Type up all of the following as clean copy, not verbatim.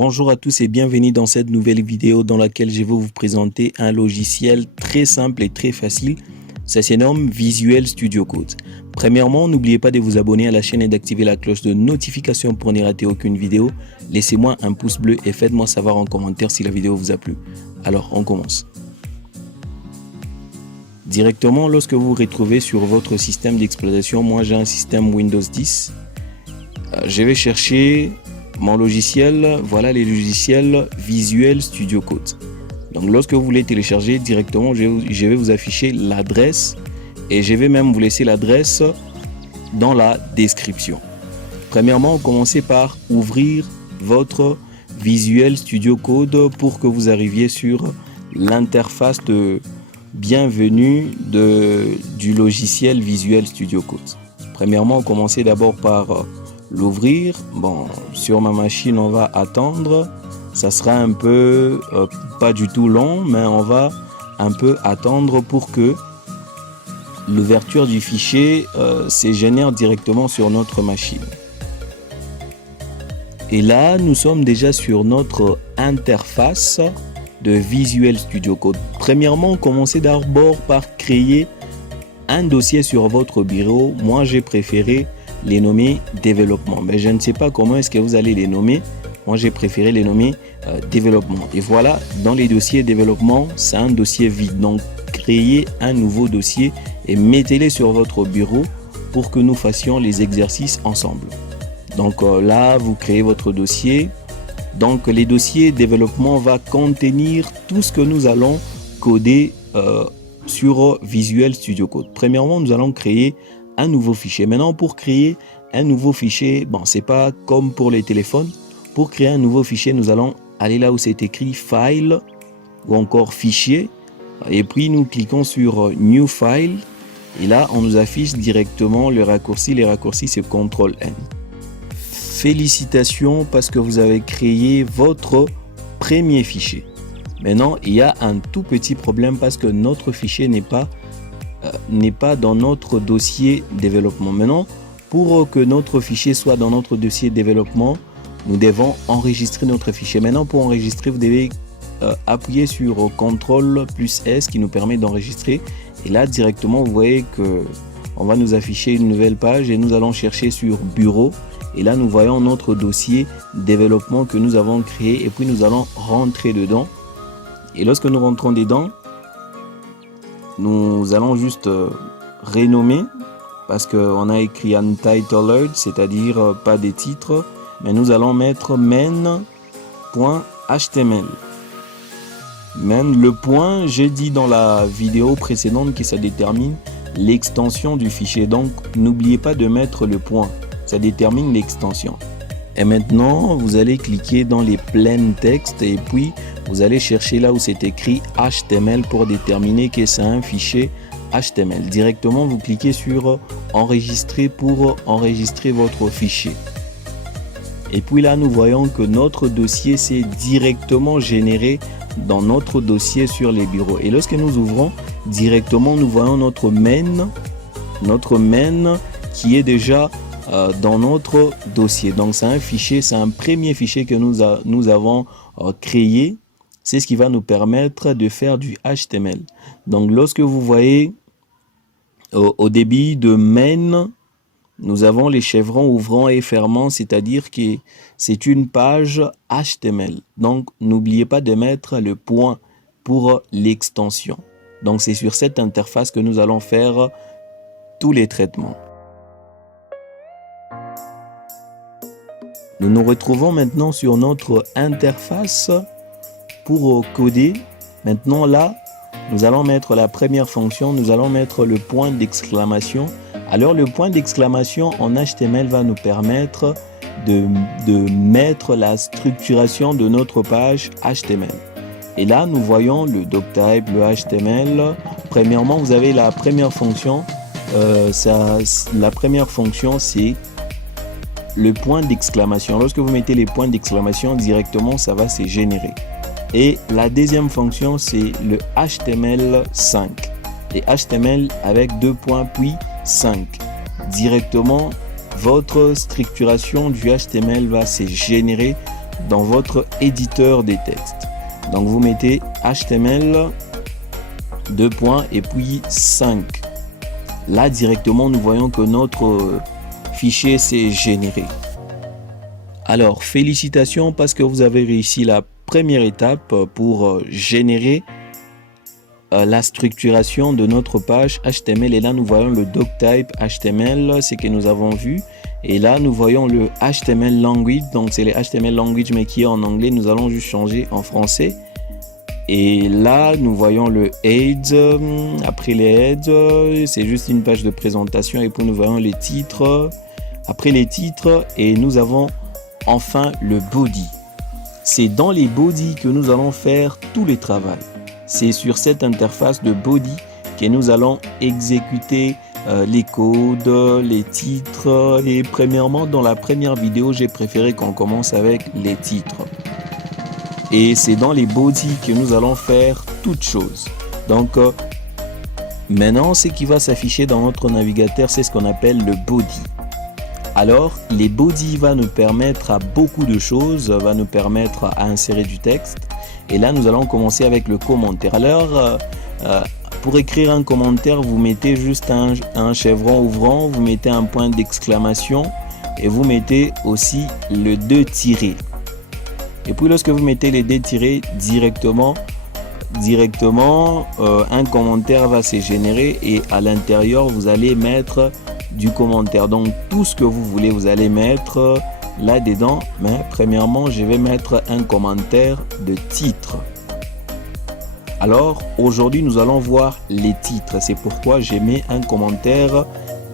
Bonjour à tous et bienvenue dans cette nouvelle vidéo dans laquelle je vais vous présenter un logiciel très simple et très facile. Ça se nomme Visual Studio Code. Premièrement, n'oubliez pas de vous abonner à la chaîne et d'activer la cloche de notification pour ne rater aucune vidéo. Laissez-moi un pouce bleu et faites-moi savoir en commentaire si la vidéo vous a plu. Alors, on commence. Directement, lorsque vous vous retrouvez sur votre système d'exploitation, moi j'ai un système Windows 10. Je vais chercher mon logiciel, voilà les logiciels Visual Studio Code. Donc lorsque vous voulez télécharger directement, je vais vous afficher l'adresse et je vais même vous laisser l'adresse dans la description. Premièrement, commencez par ouvrir votre Visual Studio Code pour que vous arriviez sur l'interface de bienvenue du logiciel Visual Studio Code. Premièrement, commencez d'abord par l'ouvrir. Bon, sur ma machine, on va attendre. Ça sera un peu, pas du tout long, mais on va un peu attendre pour que l'ouverture du fichier se génère directement sur notre machine. Et là, nous sommes déjà sur notre interface de Visual Studio Code. Premièrement, commencez d'abord par créer un dossier sur votre bureau. Moi, j'ai préféré les nommer développement, mais je ne sais pas comment est-ce que vous allez les nommer. Moi, j'ai préféré les nommer développement. Et voilà, dans les dossiers développement, c'est un dossier vide. Donc, créez un nouveau dossier et mettez-les sur votre bureau pour que nous fassions les exercices ensemble. Donc là, vous créez votre dossier. Donc, les dossiers développement va contenir tout ce que nous allons coder sur Visual Studio Code. Premièrement, nous allons créer un nouveau fichier. Maintenant, pour créer un nouveau fichier, bon, c'est pas comme pour les téléphones. Pour créer un nouveau fichier, nous allons aller là où c'est écrit File ou encore Fichier. Et puis, nous cliquons sur New File. Et là, on nous affiche directement le raccourci. Les raccourcis, c'est CTRL-N. Félicitations parce que vous avez créé votre premier fichier. Maintenant, il y a un tout petit problème parce que notre fichier n'est pas dans notre dossier développement. Maintenant, pour que notre fichier soit dans notre dossier développement, nous devons enregistrer notre fichier. Maintenant, pour enregistrer, vous devez appuyer sur CTRL+S qui nous permet d'enregistrer. Et là, directement, vous voyez que on va nous afficher une nouvelle page et nous allons chercher sur Bureau. Et là, nous voyons notre dossier développement que nous avons créé et puis nous allons rentrer dedans. Et lorsque nous rentrons dedans, nous allons juste renommer parce qu'on a écrit Untitled, c'est-à-dire pas des titres, mais nous allons mettre main.html. Main, le point, j'ai dit dans la vidéo précédente que ça détermine l'extension du fichier. Donc, n'oubliez pas de mettre le point. Ça détermine l'extension. Et maintenant, vous allez cliquer dans les plain text et puis vous allez chercher là où c'est écrit HTML pour déterminer que c'est un fichier HTML. Directement, vous cliquez sur enregistrer pour enregistrer votre fichier. Et puis là, nous voyons que notre dossier s'est directement généré dans notre dossier sur les bureaux. Et lorsque nous ouvrons directement, nous voyons notre main qui est déjà dans notre dossier. Donc c'est un fichier, c'est un premier fichier que nous avons créé. C'est ce qui va nous permettre de faire du HTML. Donc lorsque vous voyez au début de main, nous avons les chevrons ouvrants et fermants, c'est-à-dire que c'est une page HTML. Donc n'oubliez pas de mettre le point pour l'extension. Donc c'est sur cette interface que nous allons faire tous les traitements. Nous nous retrouvons maintenant sur notre interface pour coder. Maintenant là, nous allons mettre la première fonction, nous allons mettre le point d'exclamation. Alors le point d'exclamation en HTML va nous permettre de mettre la structuration de notre page HTML. Et là, nous voyons le doctype, le HTML. Premièrement, vous avez la première fonction. La première fonction, c'est le point d'exclamation. Lorsque vous mettez les points d'exclamation directement, ça va se générer. Et la deuxième fonction, c'est le HTML5. Et HTML avec 2 points puis 5. Directement, votre structuration du HTML va se générer dans votre éditeur des textes. Donc vous mettez HTML, 2 points et puis 5. Là directement nous voyons que notre fichier s'est généré. Alors félicitations parce que vous avez réussi la première étape pour générer la structuration de notre page HTML. Et là nous voyons le doctype HTML, c'est que nous avons vu. Et là nous voyons le HTML language, donc c'est le HTML language mais qui est en anglais. Nous allons juste changer en français. Et là nous voyons le head. Après les heads, c'est juste une page de présentation. Et puis nous voyons les titres. Après les titres, et nous avons enfin le body. C'est dans les body que nous allons faire tout le travail. C'est sur cette interface de body que nous allons exécuter les codes, les titres. Et premièrement, dans la première vidéo, j'ai préféré qu'on commence avec les titres. Et c'est dans les body que nous allons faire toutes choses. Donc, maintenant, ce qui va s'afficher dans notre navigateur, c'est ce qu'on appelle le body. Alors, les body va nous permettre à beaucoup de choses, va nous permettre à insérer du texte. Et là, nous allons commencer avec le commentaire. Alors, pour écrire un commentaire, vous mettez juste un chevron ouvrant, vous mettez un point d'exclamation et vous mettez aussi le 2 tirés. Et puis, lorsque vous mettez les 2 tirés directement, un commentaire va se générer et à l'intérieur, vous allez mettre du commentaire. Donc tout ce que vous voulez, vous allez mettre là-dedans. Mais premièrement, je vais mettre un commentaire de titre. Alors aujourd'hui, nous allons voir les titres. C'est pourquoi j'ai mis un commentaire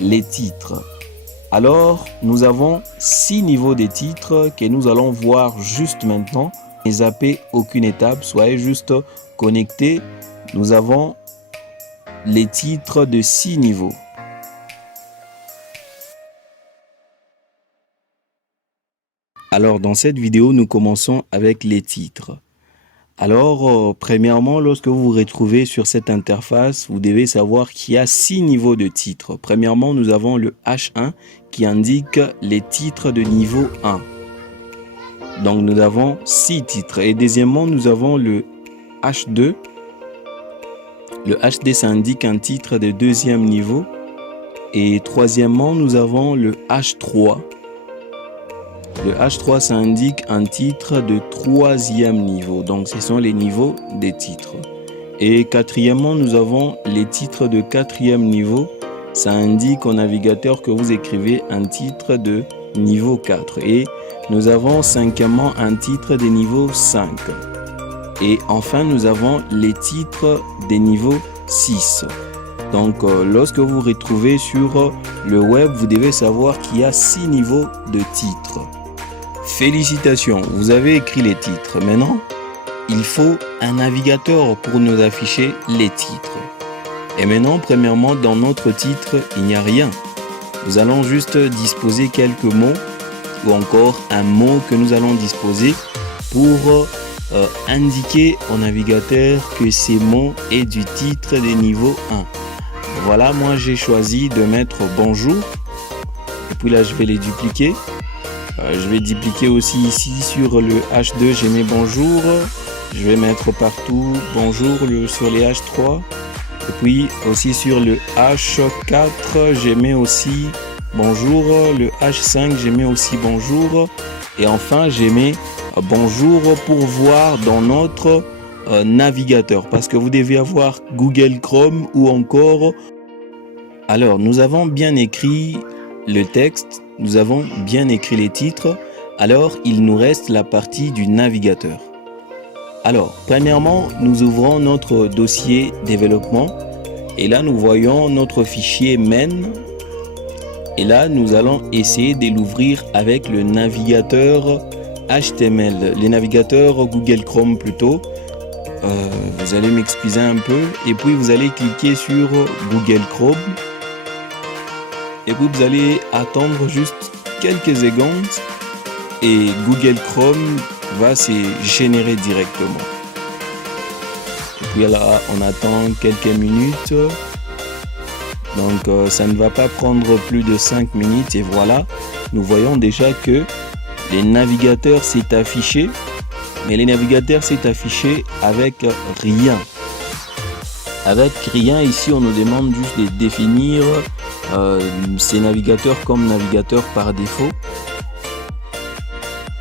les titres. Alors nous avons 6 niveaux de titres que nous allons voir juste maintenant. Ne zappez aucune étape, soyez juste connectés. Nous avons les titres de 6 niveaux. Alors dans cette vidéo, nous commençons avec les titres. Alors premièrement, lorsque vous vous retrouvez sur cette interface, vous devez savoir qu'il y a 6 niveaux de titres. Premièrement, nous avons le H1 qui indique les titres de niveau 1. Donc nous avons 6 titres. Et deuxièmement, nous avons le H2. Le HD, ça indique un titre de 2e niveau. Et troisièmement, nous avons le H3. Le H3, ça indique un titre de 3e niveau. Donc, ce sont les niveaux des titres. Et quatrièmement, nous avons les titres de 4e niveau. Ça indique au navigateur que vous écrivez un titre de niveau 4. Et nous avons cinquièmement un titre de niveau 5. Et enfin, nous avons les titres des niveaux 6. Donc, lorsque vous vous retrouvez sur le web, vous devez savoir qu'il y a 6 niveaux de titres. Félicitations, vous avez écrit les titres. Maintenant, il faut un navigateur pour nous afficher les titres. Et maintenant, premièrement, dans notre titre, il n'y a rien. Nous allons juste disposer quelques mots ou encore un mot que nous allons disposer pour indiquer au navigateur que ces mots est du titre des niveaux 1. Voilà, moi j'ai choisi de mettre bonjour. Et puis là, je vais les dupliquer. Je vais dupliquer aussi ici sur le H2, j'ai mis bonjour. Je vais mettre partout bonjour sur les H3. Et puis aussi sur le H4, j'ai mis aussi bonjour. Le H5, j'ai mis aussi bonjour. Et enfin, j'ai mis bonjour pour voir dans notre navigateur. Parce que vous devez avoir Google Chrome ou encore... Alors, nous avons bien écrit le texte. Nous avons bien écrit les titres. Alors, il nous reste la partie du navigateur. Alors, premièrement, nous ouvrons notre dossier développement. Et là, nous voyons notre fichier main. Et là, nous allons essayer de l'ouvrir avec le navigateur HTML. Le navigateur Google Chrome plutôt. Vous allez m'excuser un peu. Et puis, vous allez cliquer sur Google Chrome. Et puis vous allez attendre juste quelques secondes et Google Chrome va se générer directement. Et puis là, on attend quelques minutes. Donc ça ne va pas prendre plus de 5 minutes et voilà, nous voyons déjà que les navigateurs s'est affiché, mais les navigateurs s'est affiché avec rien. Avec rien, ici on nous demande juste de définir ces navigateurs comme navigateurs par défaut.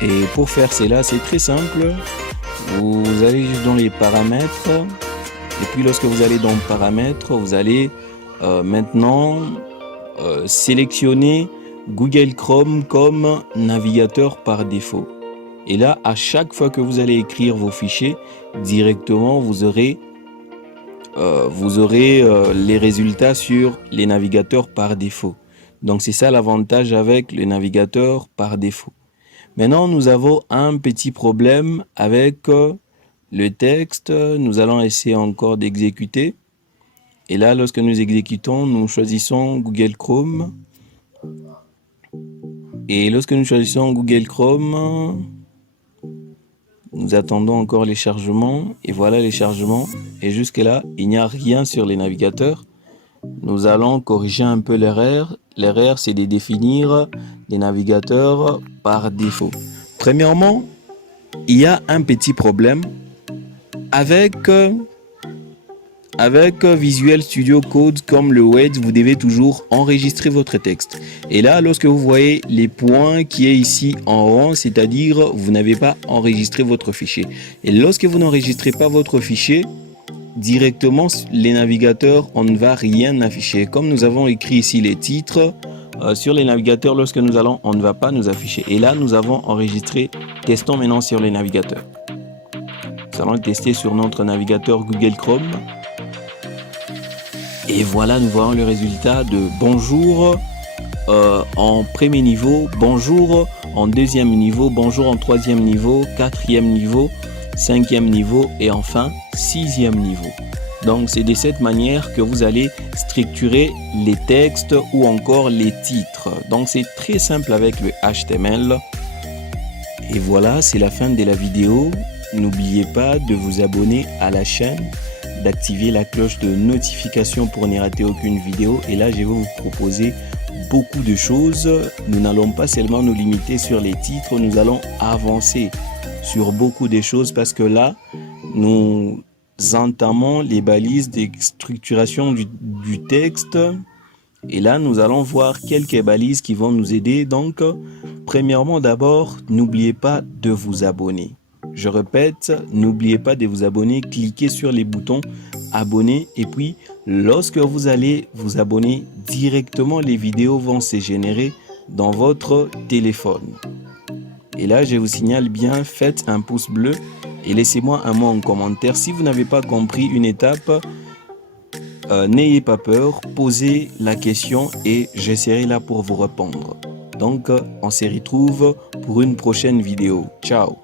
Et pour faire cela, c'est très simple. Vous allez juste dans les paramètres. Et puis lorsque vous allez dans paramètres, vous allez maintenant sélectionner Google Chrome comme navigateur par défaut. Et là, à chaque fois que vous allez écrire vos fichiers, directement, vous aurez les résultats sur les navigateurs par défaut. Donc c'est ça l'avantage avec le navigateur par défaut. Maintenant, nous avons un petit problème avec le texte. Nous allons essayer encore d'exécuter. Et là, lorsque nous exécutons, nous choisissons Google Chrome. Et lorsque nous choisissons Google Chrome, nous attendons encore les chargements. Et voilà les chargements. Et jusque là, il n'y a rien sur les navigateurs. Nous allons corriger un peu l'erreur. L'erreur, c'est de définir des navigateurs par défaut. Premièrement, il y a un petit problème avec Visual Studio Code comme le Word. Vous devez toujours enregistrer votre texte. Et là, lorsque vous voyez les points qui est ici en rond, c'est-à-dire vous n'avez pas enregistré votre fichier. Et lorsque vous n'enregistrez pas votre fichier, directement les navigateurs, on ne va rien afficher. Comme nous avons écrit ici les titres, sur les navigateurs, lorsque nous allons, on ne va pas nous afficher. Et là, nous avons enregistré. Testons maintenant sur les navigateurs. Nous allons tester sur notre navigateur Google Chrome. Et voilà, nous voyons le résultat de bonjour en premier niveau, bonjour en deuxième niveau, bonjour en troisième niveau, quatrième niveau, cinquième niveau et enfin sixième niveau. Donc c'est de cette manière que vous allez structurer les textes ou encore les titres. Donc c'est très simple avec le HTML. Et voilà, c'est la fin de la vidéo. N'oubliez pas de vous abonner à la chaîne, d'activer la cloche de notification pour ne rater aucune vidéo. Et là, je vais vous proposer beaucoup de choses. Nous n'allons pas seulement nous limiter sur les titres, nous allons avancer sur beaucoup de choses parce que là, nous entamons les balises de structuration du texte. Et là, nous allons voir quelques balises qui vont nous aider. Donc, premièrement, d'abord, n'oubliez pas de vous abonner. Je répète, n'oubliez pas de vous abonner. Cliquez sur les boutons abonner. Et puis, lorsque vous allez vous abonner, directement, les vidéos vont se générer dans votre téléphone. Et là, je vous signale bien, faites un pouce bleu et laissez-moi un mot en commentaire. Si vous n'avez pas compris une étape, n'ayez pas peur, posez la question et je serai là pour vous répondre. Donc, on se retrouve pour une prochaine vidéo. Ciao!